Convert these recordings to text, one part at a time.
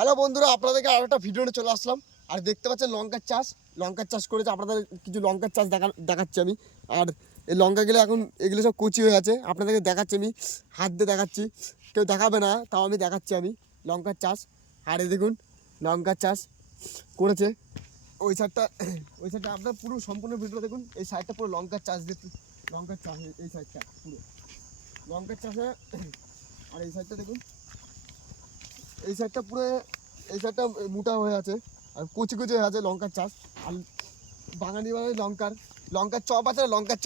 Hello বন্ধুরা, আপনাদেরকে আরো একটা ভিডিও নিয়ে চলে আসলাম। আর দেখতে পাচ্ছেন লঙ্কার চাষ করেছে। আপনাদের কিছু লঙ্কার চাষ দেখাচ্ছি আমি। আর এই লঙ্কাগুলো এখন এগুলো সব কচি হয়ে আছে, আপনাদেরকে দেখাচ্ছি আমি, হাত দিয়ে দেখাচ্ছি। কেউ দেখাবে না, তাও আমি দেখাচ্ছি আমি লঙ্কার চাষ। আর এই দেখুন লঙ্কার চাষ করেছে। ওই সাইডটা আপনার পুরো সম্পূর্ণ ভিডিও দেখুন। এই সাইডটা পুরো লঙ্কার চাষ দিয়ে, লঙ্কার চাষ এই সাইডটা পুরো লঙ্কার চাষে। আর এই সাইডটা দেখুন, এই সাইডটা পুরো, এই সাইডটা মোটা হয়ে আছে আর কুচি হয়ে আছে লঙ্কার চাষ। আর বাঙালি লঙ্কার চপ আছে, লঙ্কার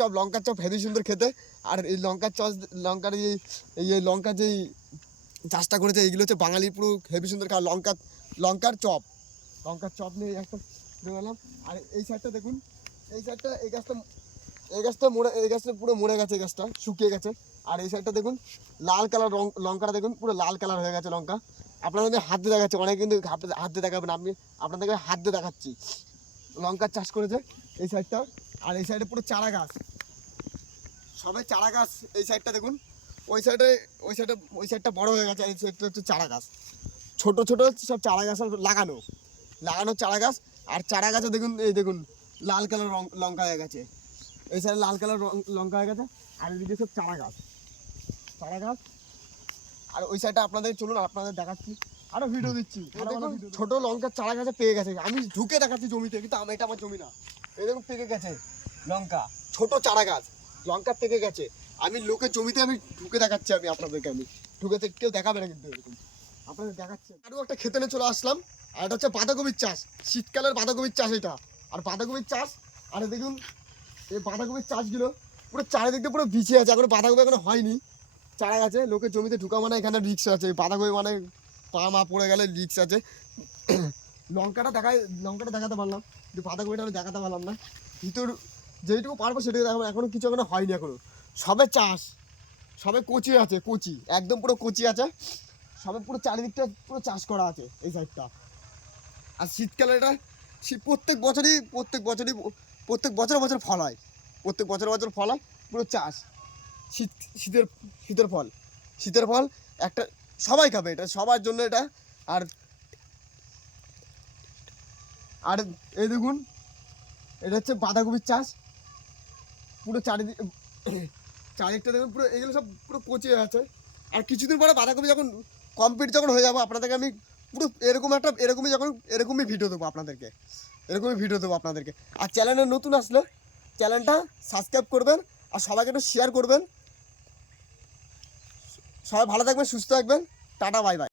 চপ হেভি সুন্দর খেতে। আর এই লঙ্কার লঙ্কার যেই চাষটা করেছে, এইগুলো হচ্ছে বাঙালি পুরো হেভি সুন্দর খাওয়া। লঙ্কার চপ নিয়ে একটা গেলাম। আর এই সাইডটা দেখুন, এই সাইডটা এই গাছটা পুরো মরে গেছে, এই গাছটা শুকিয়ে গেছে। আর এই সাইডটা দেখুন লাল কালার লঙ্কাটা দেখুন, পুরো লাল কালার হয়ে গেছে লঙ্কা। আপনাদের হাত দিয়ে দেখাচ্ছি, অনেকে কিন্তু হাত দিয়ে দেখাবেন, আমি আপনাদেরকে হাত দিয়ে দেখাচ্ছি। লঙ্কার চাষ করেছে এই সাইডটা। আর এই সাইডে পুরো চারা গাছ, সবাই চারা গাছ। এই সাইডটা দেখুন, ওই সাইডটা বড় হয়ে গেছে। এই সাইডটা হচ্ছে চারা গাছ, ছোট সব চারা গাছ লাগানো চারা গাছ। আর চারা গাছে দেখুন, এই দেখুন লাল কালার লঙ্কা হয়ে গেছে। এই সাইডে লাল কালার লঙ্কা হয়ে গেছে। আর এদিকে সব চারা গাছ। আর ওই সাইডটা আপনাদের চলুন, আপনাদের দেখাচ্ছি, আরো ভিডিও দিচ্ছি। ছোট লঙ্কার চারা গাছে পেয়ে গেছে, আমি ঢুকে দেখাচ্ছি জমিতে, কিন্তু এটা আমার জমি না। এই দেখুন পেকে গেছে লঙ্কা, ছোট চারা গাছ লঙ্কা পেকে গেছে। আমি লোকের জমিতে আমি ঢুকে দেখাচ্ছি, আমি আপনাদেরকে, আমি ঢুকে কেউ দেখাবে না কিন্তু এরকম আপনাদের দেখাচ্ছি। আরও একটা খেতে নিয়ে চলে আসলাম। আর এটা হচ্ছে বাঁধাকপির চাষ, শীতকালের বাঁধাকপির চাষ এটা। আর বাঁধাকপির চাষ, আর দেখুন এই বাঁধাকপির চাষগুলো পুরো চারিদিক দিয়ে পুরো বিছিয়ে আছে, এখন বাঁধাকপি এখনো হয়নি। চারা গাছে লোকের জমিতে ঢুকা মানে এখানে রিক্স আছে, বাঁধাকপি মানে পা মা পড়ে গেলে রিক্স আছে। লঙ্কাটা দেখাতে পারলাম, কিন্তু বাঁধাকপিটা আমি দেখাতে পারলাম না। ভিতর যেইটুকু পারবো সেটুকু দেখাবো। এখনো কিছু এখনো হয়নি, এখনো সবে চাষ, সবে কচি আছে, একদম পুরো কচি আছে। সবে পুরো চারিদিকটা পুরো চাষ করা আছে এই সাইডটা। আর শীতকালে এটা প্রত্যেক বছর ফল হয়, প্রত্যেক বছর ফল হয়, পুরো চাষ। শীতের ফল একটা, সবাই খাবে এটা, সবার জন্য এটা। আর আর এই দেখুন, এটা হচ্ছে বাঁধাকপির চাষ। পুরো চারিদিকটা দেখুন, পুরো এগুলো সব পুরো কচি হয়ে আছে। আর কিছুদিন পরে বাঁধাকপি যখন কমপ্লিট হয়ে যাবো, আপনাদেরকে আমি পুরো এরকমই ভিডিও দেবো আপনাদেরকে, আর চ্যানেলে নতুন আসলে চ্যানেলটা সাবস্ক্রাইব করবেন, আর সবাইকে একটু শেয়ার করবেন। সবাই ভালো থাকবেন, সুস্থ থাকবেন, টাটা বাই বাই।